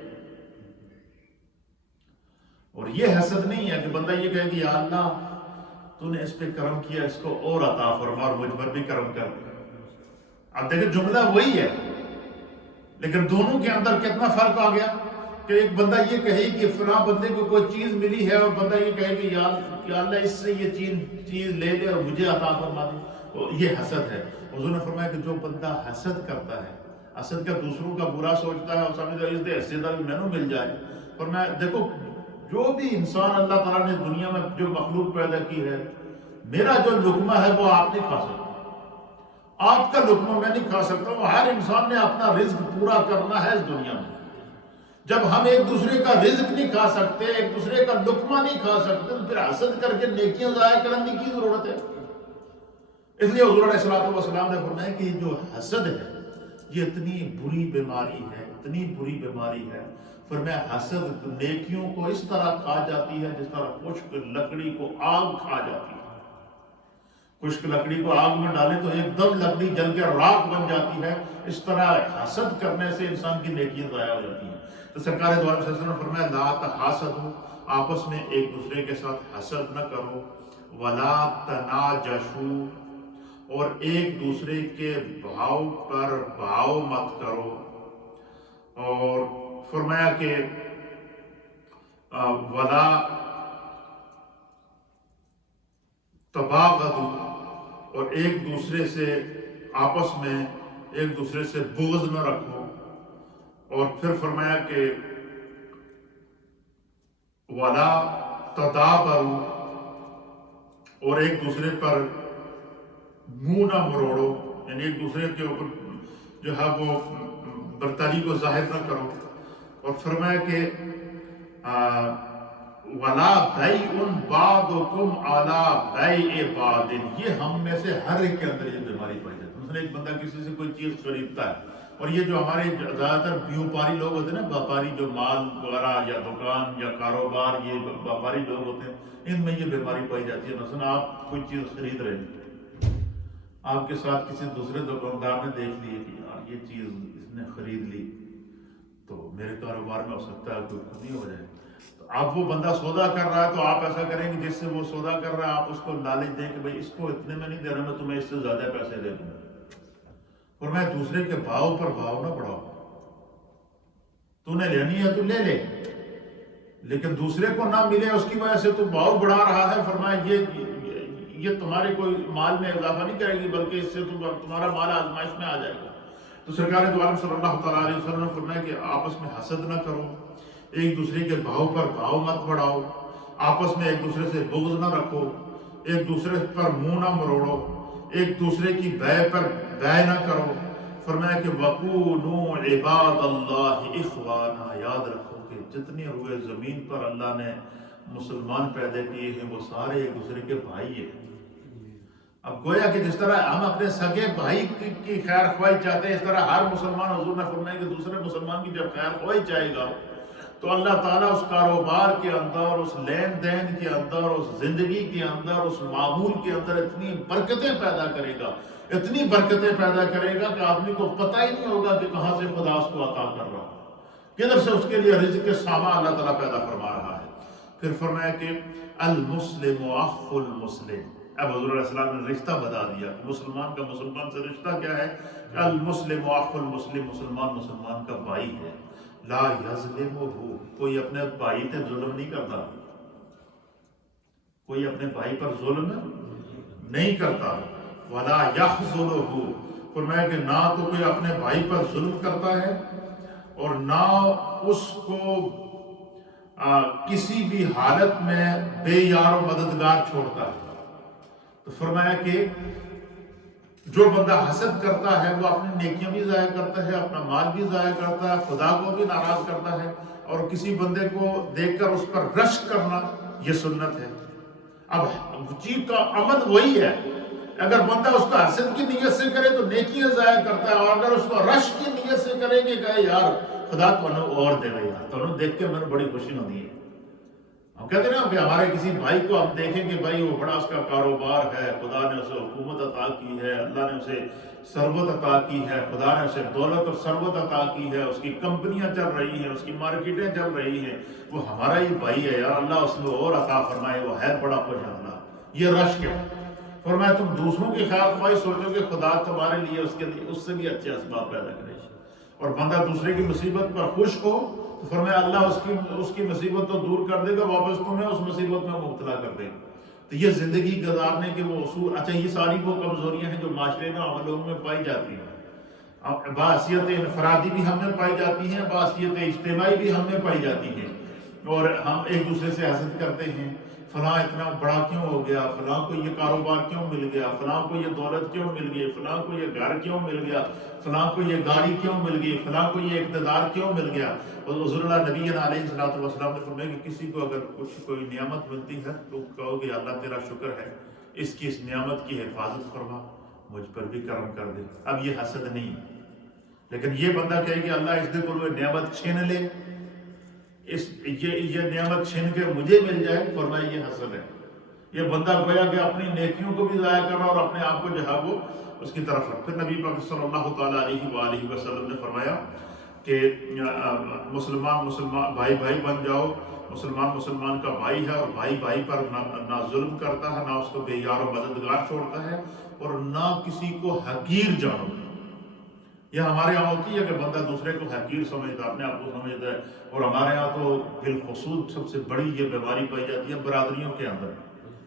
اور یہ حسد نہیں ہے کہ بندہ یہ کہے کہ یا اللہ تو نے اس پہ کرم کیا، اس کو اور عطا فرما اور مجھ پر بھی کرم کر۔ اب دیکھیں جملہ وہی ہے لیکن دونوں کے اندر کتنا فرق آ گیا کہ ایک بندہ یہ کہے کہ فلاں بندے کو کوئی چیز ملی ہے، اور بندہ یہ کہے کہ یا اللہ اس سے یہ چیز لے لے اور مجھے عطا فرما دے، تو یہ حسد ہے۔ حضور نے فرمایا کہ جو بندہ حسد کرتا ہے، حسد کا دوسروں کا برا سوچتا ہے اور سمجھتا ہے اس دے حصے دار میں مل جائے، فرمایا دیکھو جو بھی انسان اللہ تعالیٰ نے دنیا میں جو مخلوق پیدا کی ہے، میرا جو لقمہ ہے وہ آپ نہیں کھا سکتے، آپ کا لقمہ میں نہیں کھا سکتا ہوں۔ ہر انسان نے اپنا رزق پورا کرنا ہے اس دنیا میں۔ جب ہم ایک دوسرے کا رزق نہیں کھا سکتے، ایک دوسرے کا لقمہ نہیں کھا سکتے، تو پھر حسد کر کے نیکیاں ضائع کرنے کی ضرورت ہے؟ اس لیے حضور علیہ السلام نے فرمایا کہ جو حسد ہے یہ اتنی بری بیماری ہے، اتنی بری بیماری ہے۔ فرمایا حسد نیکیوں کو اس طرح کھا جاتی ہے جس طرح خشک لکڑی کو آگ کھا جاتی ہے۔ خشک لکڑی کو آگ میں ڈالے تو ایک دم لکڑی جل کے راکھ بن جاتی ہے، اس طرح حسد کرنے سے انسان کی نیکیاں ضائع ہو جاتی ہیں۔ تو سرکار دو عالم صلی اللہ علیہ وسلم نے فرمایا لا تحاسدوا، آپس میں ایک دوسرے کے ساتھ حسد نہ کرو، ولا تناجشوا، اور ایک دوسرے کے بھاؤ پر بھاؤ مت کرو، اور فرمایا کہ ولا تباغضوا، اور ایک دوسرے سے آپس میں ایک دوسرے سے بغض نہ رکھو، اور پھر فرمایا کہ ولا تدابروا، اور ایک دوسرے پر منہ نہ مروڑو، یعنی ایک دوسرے کے اوپر جو ہے وہ برتری کو ظاہر نہ کرو، اور فرمایا کہ وَلَا بَيْءٌ بَعْضُكُمْ عَلَىٰ بَيْءِ بَعْضٍ، یہ ہم میں سے ہر ایک کے اندر یہ بیماری پائی جاتی ہے۔ مثلا ایک بندہ کسی سے کوئی چیز خریدتا ہے اور یہ جو ہمارے زیادہ تر بیوپاری لوگ ہوتے ہیں نا، بیپاری جو مال وغیرہ یا دکان یا کاروبار، یہ بیپاری لوگ ہوتے ہیں، ان میں یہ بیماری پائی جاتی ہے۔ مثلا آپ کوئی چیز خرید رہے ہیں، آپ کے ساتھ کسی دوسرے دکاندار نے دیکھ لی کہ یار یہ چیز اس نے خرید لی تو میرے کاروبار میں ہو سکتا ہے کوئی کمی ہو جائے، تو اب وہ بندہ سودا کر رہا ہے تو آپ ایسا کریں گے جس سے وہ سودا کر رہا ہے آپ اس کو لالچ دیں کہ بھائی اس کو اتنے میں نہیں دے رہا، میں تمہیں اس سے زیادہ پیسے دے دوں گا، اور میں دوسرے کے بھاؤ پر بھاؤ نہ بڑھاؤ، تو نے لینی ہے تو لے لے، لیکن دوسرے کو نہ ملے اس کی وجہ سے تو بھاؤ بڑھا رہا ہے۔ فرمایا یہ تمہارے کوئی مال میں اضافہ نہیں کرے گی، بلکہ اس سے تمہارا مال آزمائش میں آ جائے گا۔ تو سرکار دو عالم صلی اللہ تعالیٰ علیہ وسلم نے فرمایا کہ آپس میں حسد نہ کرو، ایک دوسرے کے بھاؤ پر بھاؤ مت بڑھاؤ، آپس میں ایک دوسرے سے بغض نہ رکھو، ایک دوسرے پر منہ نہ مروڑو، ایک دوسرے کی بیع پر بیع نہ کرو۔ فرمایا کہ وَقُونُوا عِبَادَ اللَّهِ إِخْوَانًا، یاد رکھو کہ جتنے ہوئے زمین پر اللہ نے مسلمان پیدا کیے ہیں وہ سارے ایک دوسرے کے بھائی ہیں۔ اب گویا کہ جس طرح ہم اپنے سگے بھائی کی خیر خواہی چاہتے ہیں، اس طرح ہر مسلمان، حضور نے فرمایا کہ دوسرے مسلمان کی جب خیر خواہی چاہے گا تو اللہ تعالیٰ اس کاروبار کے اندر، اس لین دین کے اندر، اس زندگی کے اندر، اس معمول کے اندر اتنی برکتیں پیدا کرے گا، اتنی برکتیں پیدا کرے گا کہ آدمی کو پتہ ہی نہیں ہوگا کہ کہاں سے خدا اس کو عطا کر رہا ہے، کدھر سے اس کے لیے رزق کے سامان اللہ تعالیٰ پیدا فرما رہا ہے۔ پھر فرمایا کہ المسلم اخو المسلم، اب حضور علیہ السلام نے رشتہ بتا دیا کہ مسلمان کا مسلمان سے رشتہ کیا ہے۔ المسلم اخو المسلم، مسلمان مسلمان کا بھائی ہے۔ لا یظلمہ، کوئی اپنے بھائی پہ ظلم نہیں کرتا، کوئی اپنے بھائی پر ظلم نہیں کرتا۔ ولا یخذلہ، فرمایا کہ نہ تو کوئی اپنے بھائی پر ظلم کرتا ہے اور نہ اس کو کسی بھی حالت میں بے یار و مددگار چھوڑتا ہے۔ تو فرمایا کہ جو بندہ حسد کرتا ہے وہ اپنی نیکیاں بھی ضائع کرتا ہے، اپنا مال بھی ضائع کرتا ہے، خدا کو بھی ناراض کرتا ہے، اور کسی بندے کو دیکھ کر اس پر رشک کرنا یہ سنت ہے۔ اب چیز کا عمل وہی ہے، اگر بندہ اس کو حسد کی نیت سے کرے تو نیکیاں ضائع کرتا ہے، اور اگر اس کو رشک کی نیت سے کرے گے کہ یار خدا تو اور دے گا، یار تو دیکھ کے میں بڑی خوشی ہوتی ہے۔ ہم کہتے ہیں نا کہ ہمارے کسی بھائی کو ہم دیکھیں کہ بھائی وہ بڑا اس کا کاروبار ہے، خدا نے اسے حکومت عطا کی ہے، اللہ نے اسے ثروت عطا کی ہے، خدا نے اسے دولت اور ثروت عطا کی ہے، اس کی کمپنیاں چل رہی ہیں، اس کی مارکیٹیں چل رہی ہیں، وہ ہمارا ہی بھائی ہے یار، اللہ اس میں اور عطا فرمائے، وہ ہے بڑا خوش اللہ، یہ رشک ہے۔ فرمایا تم دوسروں کی خیر خواہی سوچو کہ خدا تمہارے لیے اس سے بھی اچھے اسباب پیدا کرے، اور بندہ دوسرے کی مصیبت پر خوش ہو تو فرمایا اللہ اس کی مصیبت تو دور کر دے گا، واپس تمہیں اس مصیبت میں مبتلا کر دے گا۔ تو یہ زندگی گزارنے کے وہ اصول، اچھا یہ ساری وہ کمزوریاں ہیں جو معاشرے میں ہم لوگوں میں پائی جاتی ہیں، بحثیت انفرادی بھی ہم میں پائی جاتی ہیں، بحثیت اجتماعی بھی ہم میں پائی جاتی ہیں، اور ہم ایک دوسرے سے حسد کرتے ہیں، فلاں اتنا بڑا کیوں ہو گیا، فلاں کو یہ کاروبار کیوں مل گیا، فلاں کو یہ دولت کیوں مل گئی، فلاں کو یہ گھر کیوں مل گیا، فلاں کو یہ گاڑی کیوں مل گئی، فلاں کو یہ اقتدار کیوں مل گیا۔ اور حضور اللہ نبی علیہ السلام نے فرمایا کہ کسی کو اگر کوئی نعمت ملتی ہے تو کہو کہ اللہ تیرا شکر ہے، اس نعمت کی حفاظت فرما، مجھ پر بھی کرم کر دے۔ اب یہ حسد نہیں، لیکن یہ بندہ کہے کہ اللہ اس نے کوئی نعمت چھین لے، یہ نعمت چھین کے مجھے مل جائے، فرمایا یہ حسد ہے۔ یہ بندہ گویا کہ اپنی نیکیوں کو بھی ضائع کر رہا اور اپنے آپ کو جو ہے وہ اس کی طرف رکھ۔ پھر نبی پاک صلی اللہ تعالیٰ علیہ وآلہ وسلم نے فرمایا کہ مسلمان بھائی بھائی بن جاؤ، مسلمان کا بھائی ہے، اور بھائی بھائی پر نہ ظلم کرتا ہے، نہ اس کو بے یار و مددگار چھوڑتا ہے، اور نہ کسی کو حقیر جانو۔ یہ ہمارے یہاں ہوتی ہے کہ بندہ دوسرے کو حقیر سمجھتا ہے، اپنے آپ کو سمجھتا ہے، اور ہمارے یہاں تو بالخصوص سب سے بڑی یہ بیماری پائی جاتی ہے برادریوں کے اندر۔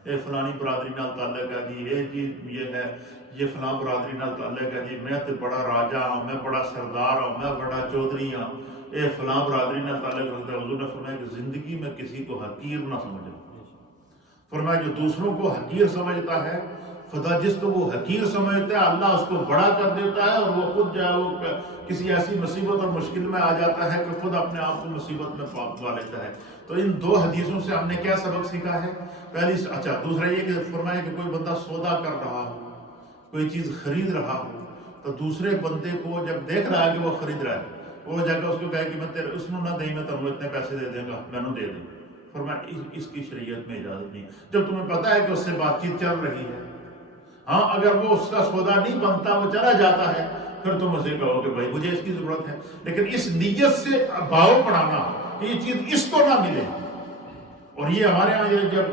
اے فلانی برادری نال تعلق ہے جی، اے جی یہ ہے، یہ فلاں برادری نال تعلق ہے جی، میں تو بڑا راجہ ہوں، میں بڑا سردار ہوں، میں بڑا چودھری ہوں، اے فلاں برادری نال تعلق رکھتا ہے۔ حضور نے فرمایا کہ زندگی میں کسی کو حقیر نہ سمجھو۔ فرمایا جو دوسروں کو حقیر سمجھتا ہے، خدا جس کو وہ حقیر سمجھتا ہے اللہ اس کو بڑا کر دیتا ہے، اور وہ خود جو ہے وہ کسی ایسی مصیبت اور مشکل میں آ جاتا ہے کہ خود اپنے آپ کو مصیبت میں پا لیتا ہے۔ تو ان دو حدیثوں سے ہم نے کیا سبق سیکھا ہے؟ دوسرا یہ کہ فرمایا کہ کوئی بندہ سودا کر رہا ہو، کوئی چیز خرید رہا ہو، تو دوسرے بندے کو جب دیکھ رہا ہے کہ وہ خرید رہا ہے، وہ جا کے اس کو کہے کہ میں تیرے اس نو نہ دیں، میں تمہیں اتنے پیسے دے دیں گا، میں نو دے دیں، فرمایا اس کی شریعت میں اجازت نہیں. جب تمہیں پتا ہے کہ اس سے بات چیت چل رہی ہے، ہاں اگر وہ اس کا سودا نہیں بنتا، وہ چلا جاتا ہے، پھر تم اسے کہو کہ بھائی مجھے اس کی ضرورت ہے، لیکن اس نیت سے بھاؤ پڑھانا کہ یہ چیز اس کو نہ ملے. اور یہ ہمارے یہاں یہ جب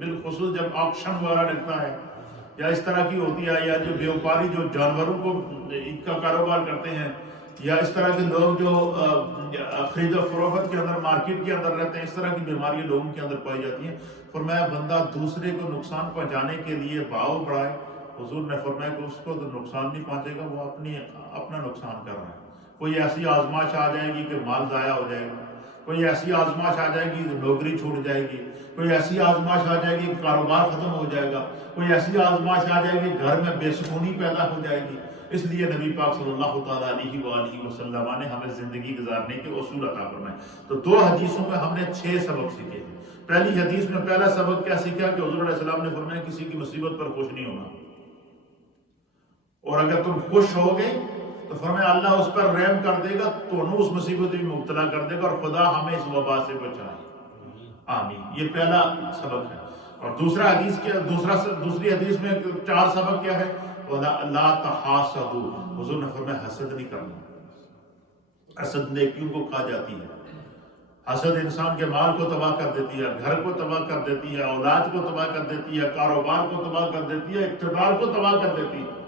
بالخصوص جب آکشن وغیرہ لگتا ہے یا اس طرح کی ہوتی ہے، یا جو بیوپاری جو جانوروں کو ان کا کاروبار کرتے ہیں، یا اس طرح کے لوگ جو خرید و فروخت کے اندر مارکیٹ کے اندر رہتے ہیں، اس طرح کی بیماریاں لوگوں کے اندر پائی جاتی ہیں. فرمایا بندہ دوسرے کو نقصان پہنچانے کے لیے بھاؤ بڑھائے، حضور نے فرمایا کہ اس کو تو نقصان نہیں پہنچے گا، وہ اپنا نقصان کر رہا ہے. کوئی ایسی آزمائش آ جائے گی کہ مال ضائع ہو جائے گا، کوئی ایسی آزمائش آ جائے گی کہ نوکری چھوٹ جائے گی، کوئی ایسی آزمائش آ جائے گی کہ کاروبار ختم ہو جائے گا، کوئی ایسی آزمائش آ جائے گی گھر میں بے سکونی پیدا ہو جائے گی. اس لیے نبی پاک صلی اللہ تعالیٰ علیہ وآلہ وسلم نے ہمیں زندگی گزارنے کے اصول عطا فرمائے. تو 2 حدیثوں میں ہم نے 6 سبق سیکھے. پہلی حدیث میں پہلا سبق کیا سیکھا کہ حضور علیہ السلام نے فرمایا کسی کی مصیبت پر خوش نہیں ہونا، اور اگر تم خوش ہو گئے تو فرمایا اللہ اس پر رحم کر دے گا، تو اس مصیبت میں مبتلا کر دے گا، اور خدا ہمیں اس وبا سے بچائے، آمین. یہ پہلا سبق ہے. اور دوسری حدیث میں 4 سبق کیا ہے؟ لا تحاسدوا، حضور نے فرمایا حسد نہیں کرنا. حسد نیکیوں کو کھا جاتی ہے. حسد انسان کے مال کو تباہ کر دیتی ہے، گھر کو تباہ کر دیتی ہے، اولاد کو تباہ کر دیتی ہے، کاروبار کو تباہ کر دیتی ہے، اقتدار کو تباہ کر دیتی ہے.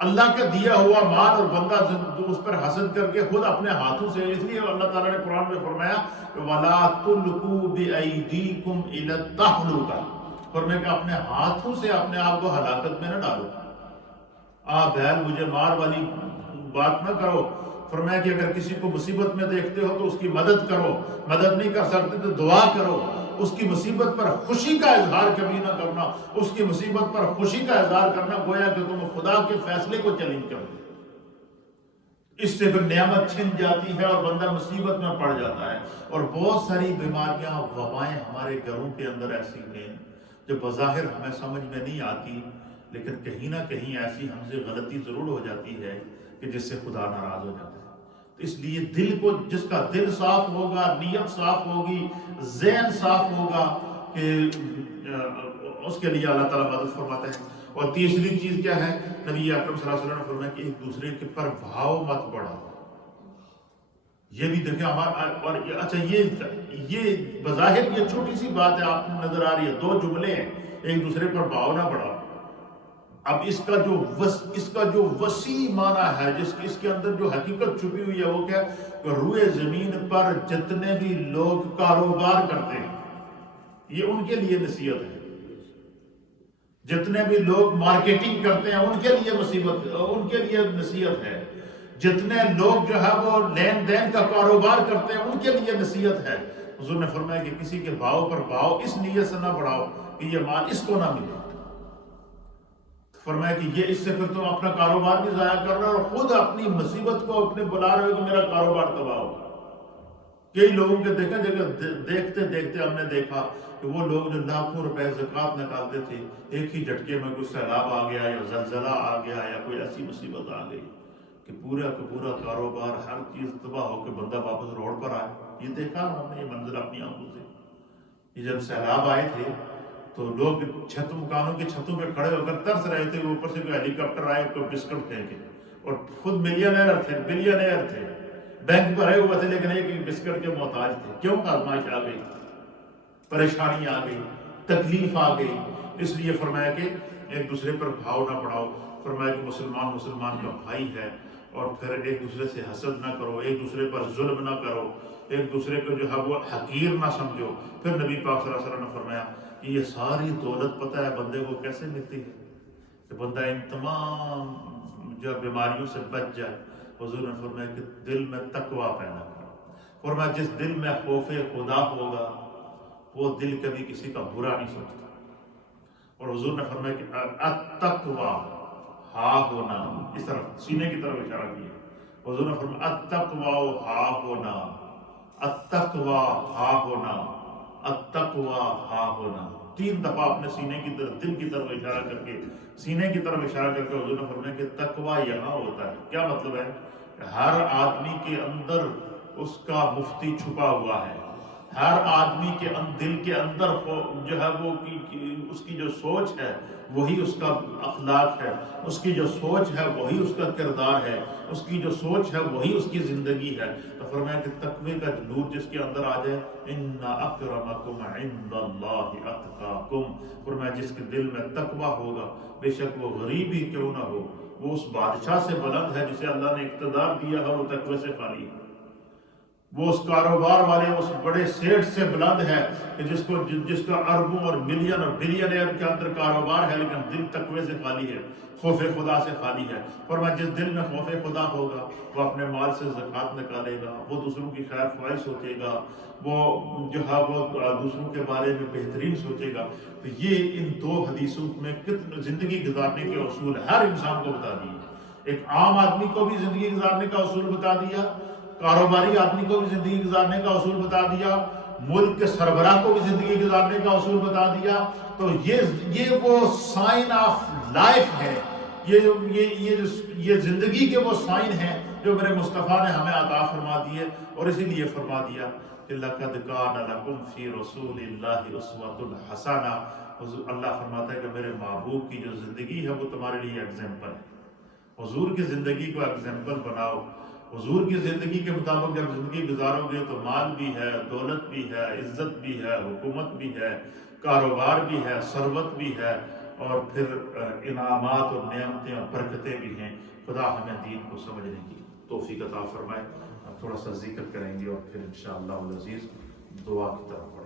اللہ کا دیا ہوا مال اور بندہ اس پر حسد کر کے خود اپنے ہاتھوں سے، اس لیے اللہ تعالیٰ نے قرآن میں فرمایا وَلَا تُلْقُوا بِأَيْدِيكُمْ إِلَى التَّهْلُكَةِ، فرمایا کہ اپنے ہاتھوں سے اپنے آپ کو ہلاکت میں نہ ڈالو. بہن مجھے مار والی بات نہ کرو. فرمایا کہ اگر کسی کو مصیبت میں دیکھتے ہو تو اس کی مدد کرو، مدد نہیں کر سکتے تو دعا کرو. اس کی مصیبت پر خوشی کا اظہار کبھی نہ کرنا، اس کی مصیبت پر خوشی کا اظہار کرنا گویا کہ تم خدا کے فیصلے کو چیلنج کرو. اس سے پھر نعمت چھن جاتی ہے اور بندہ مصیبت میں پڑ جاتا ہے. اور بہت ساری بیماریاں، وبائیں ہمارے گھروں کے اندر ایسی ہیں جو بظاہر ہمیں سمجھ میں نہیں آتی، لیکن کہیں نہ کہیں ایسی ہم سے غلطی ضرور ہو جاتی ہے کہ جس سے خدا ناراض ہو جاتا ہے. اس لیے دل کو، جس کا دل صاف ہوگا، نیت صاف ہوگی، ذہن صاف ہوگا، کہ اس کے لیے اللہ تعالیٰ مدد فرماتا ہے. اور تیسری چیز کیا ہے؟ نبی اکرم صلی اللہ علیہ وسلم نے فرمایا کہ ایک دوسرے کے پر بھاؤ مت بڑھاؤ. یہ بھی دیکھیں ہمارا، اور اچھا یہ بظاہر یہ چھوٹی سی بات ہے، آپ کو نظر آ رہی ہے، 2 جملے ہیں، ایک دوسرے پر بھاؤ نہ بڑھاؤ. اب اس کا جو وسیع معنی ہے، اس کے اندر جو حقیقت چھپی ہوئی ہے، وہ کیا ہے کہ روئے زمین پر جتنے بھی لوگ کاروبار کرتے ہیں یہ ان کے لیے نصیحت ہے. جتنے بھی لوگ مارکیٹنگ کرتے ہیں ان کے لیے نصیحت ہے. جتنے لوگ جو ہے وہ لین دین کا کاروبار کرتے ہیں ان کے لیے نصیحت ہے. حضور نے فرمایا کہ کسی کے بھاؤ پر بھاؤ اس نیت سے نہ بڑھاؤ کہ یہ مال اس کو نہ ملے. فرمایا کہ یہ اس سے پھر تم اپنا کاروبار بھی ضائع کر رہے ہو اور خود اپنی مصیبت کو اپنے بلا رہے ہو کہ میرا کاروبار تباہ ہو. کئی لوگوں کے دیکھتے دیکھتے ہم نے دیکھا کہ وہ لوگ جو لاکھوں روپے زکوٰۃ نکالتے تھے، ایک ہی جھٹکے میں کوئی سیلاب آ گیا یا زلزلہ آ گیا یا کوئی ایسی مصیبت آ گئی کہ پورا کا پورا کاروبار، ہر چیز تباہ ہو کے بندہ واپس روڈ پر آئے. یہ دیکھا ہم نے، یہ منظر اپنی آنکھوں سے. یہ جب سیلاب آئے تھے تو لوگ مکانوں کی چھتوں پہ کھڑے ہو کر ترس رہے تھے، اوپر سے کوئی ہیلی کاپٹر آئے، کوئی بسکٹ پھینکے، اور خود بلینئر تھے، بینک بھرے ہوئے تھے، لیکن ایک بسکٹ کے محتاج تھے. کیوں؟ آزمائش آ گئی، پریشانی آ گئی، تکلیف آ گئی. اس لیے فرمایا کہ ایک دوسرے پر بھاؤ نہ بڑھاؤ. فرمایا کہ مسلمان کا بھائی ہے، اور پھر ایک دوسرے سے حسد نہ کرو، ایک دوسرے پر ظلم نہ کرو، ایک دوسرے کو جو ہے وہ حقیر نہ سمجھو. پھر نبی پاک صلی اللہ علیہ وسلم نے فرمایا کہ یہ ساری دولت پتہ ہے بندے کو کیسے ملتی ہے؟ کہ بندہ ان تمام جو بیماریوں سے بچ جائے. حضور نے فرمایا کہ دل میں تقویٰ پیدا کرو. فرمایا جس دل میں خوف خدا ہوگا وہ دل کبھی کسی کا برا نہیں سوچتا. اور حضور نے فرمایا کہ التقویٰ ہا ہونا، اس طرف سینے کی طرف اشارہ کیا. حضور نے فرمایا التقویٰ ہا ہونا، التقویٰ ہا ہونا، التقویٰ ہا ہونا. 3 دفعہ اپنے سینے کی طرف، دل کی طرف اشارہ کر کے، سینے کی طرف اشارہ کر کے حضور نے فرمایا کہ تقویٰ یہاں ہوتا ہے۔ کیا مطلب ہے؟ ہر آدمی کے اندر اس کا مفتی چھپا ہوا ہے، ہر آدمی کے دل کے اندر جو ہے وہ اس کی جو سوچ ہے وہی اس کا اخلاق ہے، اس کی جو سوچ ہے وہی اس کا کردار ہے، اس کی جو سوچ ہے وہی اس کی زندگی ہے۔ تو فرمایا کہ تقوی کا نور جس کے اندر آ جائے، ان اکرمکم عند اللہ اتقاکم، فرمایا جس کے دل میں تقوی ہوگا، بے شک وہ غریب ہی کیوں نہ ہو، وہ اس بادشاہ سے بلند ہے جسے اللہ نے اقتدار دیا ہے، وہ تقوی سے خالی ہے۔ وہ اس کاروبار والے اس بڑے سیٹ سے بلند ہے کہ جس کا اربوں اور ملین اور بلینئر کے اندر کاروبار ہے، لیکن دل تقوی سے خالی ہے، خوف خدا سے خالی ہے۔ فرمایا جس دل میں خوف خدا ہوگا وہ اپنے مال سے زکوٰۃ نکالے گا، وہ دوسروں کی خیر خواہی سوچے گا، وہ جو ہے وہ دوسروں کے بارے میں بہترین سوچے گا۔ تو یہ ان 2 حدیثوں میں کتنے زندگی گزارنے کے اصول ہر انسان کو بتا دیے۔ ایک عام آدمی کو بھی زندگی گزارنے کا اصول بتا دیا، کاروباری آدمی کو بھی زندگی گزارنے کا اصول بتا دیا، ملک کے سربراہ کو بھی زندگی گزارنے کا اصول بتا دیا۔ تو یہ وہ سائن آف لائف ہے، یہ زندگی کے وہ سائن ہیں جو میرے مصطفیٰ نے ہمیں عطا فرما دیے، اور اسی لیے فرما دیا کہ لَقَدْ كَانَ لَكُمْ فِي رَسُولِ اللَّهِ أُسْوَةٌ حَسَنَةٌ۔ اللہ فرماتا ہے کہ میرے محبوب کی جو زندگی ہے وہ تمہارے لیے ایگزامپل ہے۔ حضور کی زندگی کو ایگزامپل بناؤ۔ حضور کی زندگی کے مطابق جب زندگی گزارو گے تو مال بھی ہے، دولت بھی ہے، عزت بھی ہے، حکومت بھی ہے، کاروبار بھی ہے، ثروت بھی ہے، اور پھر انعامات اور نعمتیں اور برکتیں بھی ہیں۔ خدا ہمیں دین کو سمجھنے کی توفیق عطا فرمائے۔ اب تھوڑا سا ذکر کریں گے اور پھر انشاءاللہ العزیز دعا کی طرف بڑھیں۔